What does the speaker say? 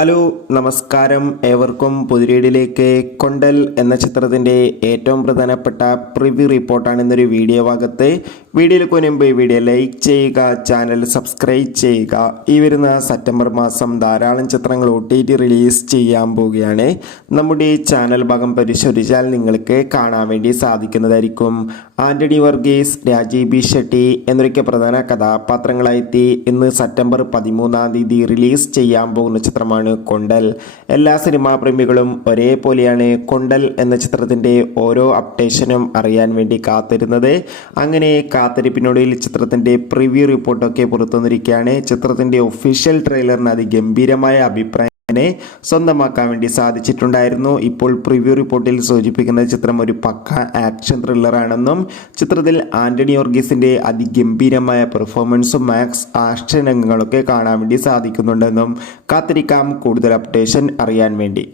Hello നമസ്കാരം, ഏവർക്കും പുതിരീടിലേക്ക്. കൊണ്ടൽ എന്ന ചിത്രത്തിൻ്റെ ഏറ്റവും പ്രധാനപ്പെട്ട പ്രിവ്യൂ റിപ്പോർട്ടാണ് ഇന്നൊരു വീഡിയോ ഭാഗത്ത്. വീഡിയോയിൽ മുൻപ് വീഡിയോ ലൈക്ക് ചെയ്യുക, ചാനൽ സബ്സ്ക്രൈബ് ചെയ്യുക. ഈ വരുന്ന സെപ്റ്റംബർ മാസം ധാരാളം ചിത്രങ്ങൾ OTT റിലീസ് ചെയ്യാൻ പോവുകയാണ്. നമ്മുടെ ചാനൽ ഭാഗം പരിശോധിച്ചാൽ നിങ്ങൾക്ക് കാണാൻ വേണ്ടി സാധിക്കുന്നതായിരിക്കും. ആൻ്റണി വർഗീസ്, രാജീവ് ബി ഷെട്ടി എന്നൊക്കെ പ്രധാന കഥാപാത്രങ്ങളായി ഇന്ന് സെപ്റ്റംബർ 13 റിലീസ് ചെയ്യാൻ പോകുന്ന ചിത്രമാണ് കൊണ്ടൽ. എല്ലാ സിനിമാ പ്രേമികളും ഒരേപോലെയാണ് കൊണ്ടൽ എന്ന ചിത്രത്തിൻ്റെ ഓരോ അപ്ഡേഷനും അറിയാൻ വേണ്ടി കാത്തിരുന്നത്. അങ്ങനെ കാത്തിരിപ്പിനൊടുവിൽ ചിത്രത്തിൻ്റെ പ്രിവ്യൂ റിപ്പോർട്ടൊക്കെ പുറത്തുവന്നിരിക്കുകയാണ്. ചിത്രത്തിൻ്റെ ഒഫീഷ്യൽ ട്രെയിലറിന് അതിഗംഭീരമായ അഭിപ്രായം സ്വന്തമാക്കാൻ വേണ്ടി സാധിച്ചിട്ടുണ്ടായിരുന്നു. ഇപ്പോൾ പ്രിവ്യൂ റിപ്പോർട്ടിൽ സൂചിപ്പിക്കുന്ന ചിത്രം ഒരു പക്ക ആക്ഷൻ ത്രില്ലറാണെന്നും ചിത്രത്തിൽ ആൻ്റണി വർഗീസിൻ്റെ അതിഗംഭീരമായ പെർഫോമൻസും മാക്സ് ആക്ഷൻ രംഗങ്ങളൊക്കെ കാണാൻ വേണ്ടി സാധിക്കുന്നുണ്ടെന്നും കാത്തിരിക്കാം കൂടുതൽ അപ്ഡേഷൻ അറിയാൻ വേണ്ടി.